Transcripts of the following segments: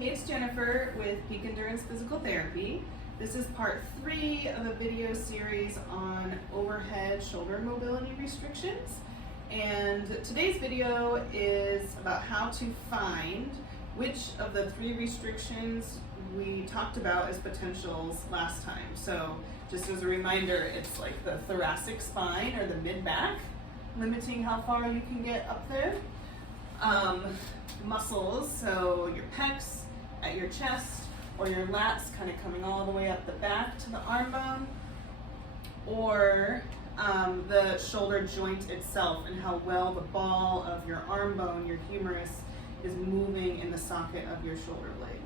Hey, it's Jennifer with Peak Endurance Physical Therapy. This is part 3 of a video series on overhead shoulder mobility restrictions. And today's video is about how to find which of the 3 restrictions we talked about as potentials last time. So just as a reminder, it's like the thoracic spine or the mid-back, limiting how far you can get up there. Muscles, so your pecs at your chest, or your lats kind of coming all the way up the back to the arm bone, or the shoulder joint itself and how well the ball of your arm bone, your humerus, is moving in the socket of your shoulder blade.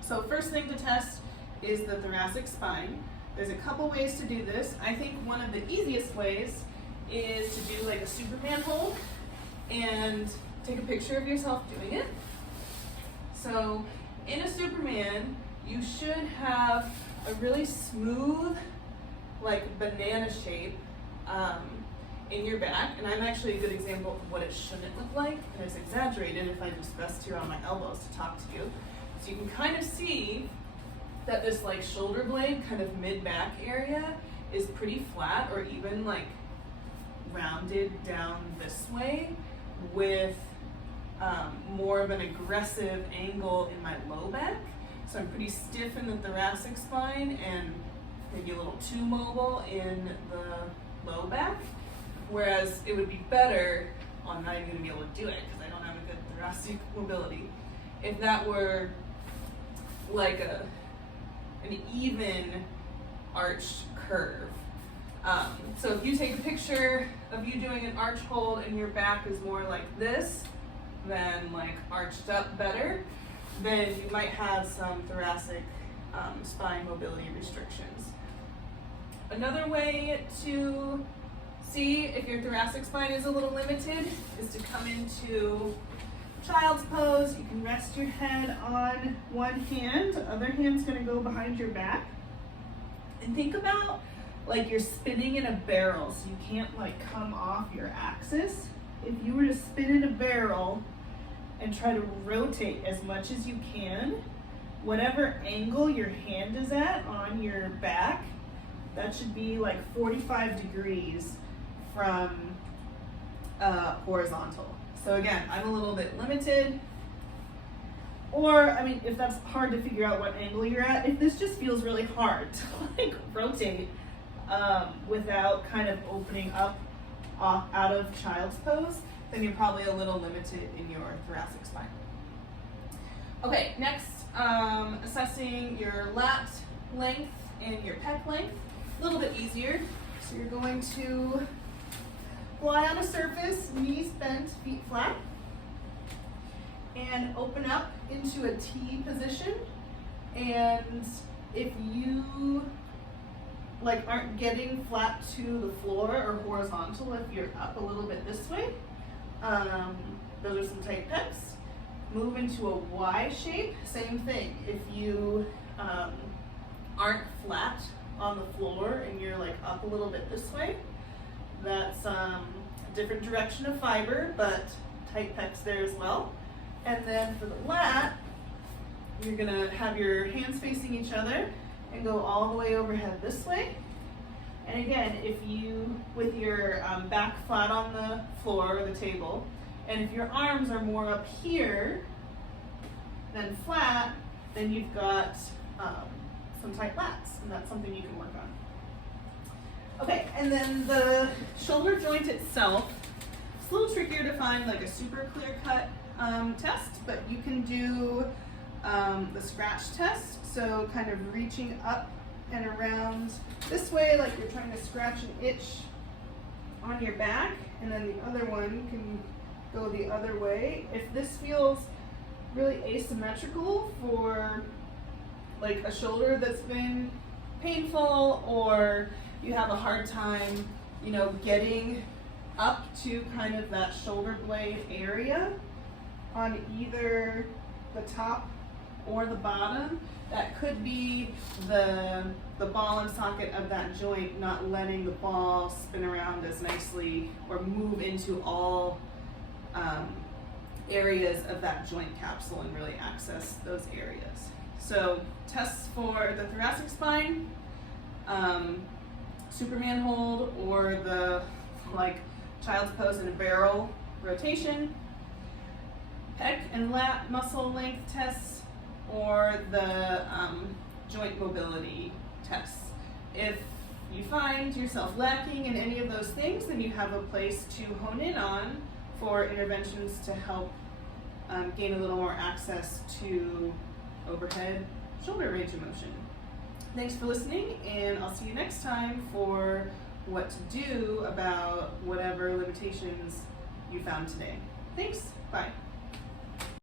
So first thing to test is the thoracic spine. There's a couple ways to do this. I think one of the easiest ways is to do like a Superman hold and take a picture of yourself doing it. So in a Superman, you should have a really smooth, like banana shape in your back. And I'm actually a good example of what it shouldn't look like. And it's exaggerated if I just rest here on my elbows to talk to you. So you can kind of see that this like shoulder blade kind of mid-back area is pretty flat or even like rounded down this way with more of an aggressive angle in my low back. So I'm pretty stiff in the thoracic spine and maybe a little too mobile in the low back. Whereas it would be better, well, I'm not even gonna be able to do it because I don't have a good thoracic mobility, if that were like an even arch curve. So if you take a picture of you doing an arch hold and your back is more like this than like arched up better, then you might have some thoracic spine mobility restrictions. Another way to see if your thoracic spine is a little limited is to come into child's pose. You can rest your head on one hand, the other hand's gonna go behind your back. And think about like you're spinning in a barrel, so you can't like come off your axis. If you were to spin in a barrel and try to rotate as much as you can, whatever angle your hand is at on your back, that should be like 45 degrees from horizontal. So again, I'm a little bit limited. Or, I mean, if that's hard to figure out what angle you're at, if this just feels really hard to like rotate without kind of opening up out of child's pose, then you're probably a little limited in your thoracic spine. Okay, next, assessing your lat length and your pec length. A little bit easier. So you're going to lie on a surface, knees bent, feet flat, and open up into a T position. And if you like aren't getting flat to the floor or horizontal, if you're up a little bit this way, those are some tight pecs. Move into a Y shape, same thing. If you aren't flat on the floor and you're like up a little bit this way, that's a different direction of fiber, but tight pecs there as well. And then for the lat, you're gonna have your hands facing each other and go all the way overhead this way. And again, if you, with your back flat on the floor or the table, and if your arms are more up here than flat, then you've got some tight lats, and that's something you can work on. Okay, and then the shoulder joint itself, it's a little trickier to find like a super clear cut test, but you can do the scratch test. So kind of reaching up and around this way, like you're trying to scratch an itch on your back, and then the other one can go the other way. If this feels really asymmetrical for like a shoulder that's been painful, or you have a hard time, you know, getting up to kind of that shoulder blade area on either the top or the bottom, that could be the ball and socket of that joint not letting the ball spin around as nicely or move into all areas of that joint capsule and really access those areas. So tests for the thoracic spine, Superman hold, or the like child's pose in a barrel rotation, pec and lat muscle length tests, or the joint mobility tests. If you find yourself lacking in any of those things, then you have a place to hone in on for interventions to help gain a little more access to overhead shoulder range of motion. Thanks for listening, and I'll see you next time for what to do about whatever limitations you found today. Thanks, bye.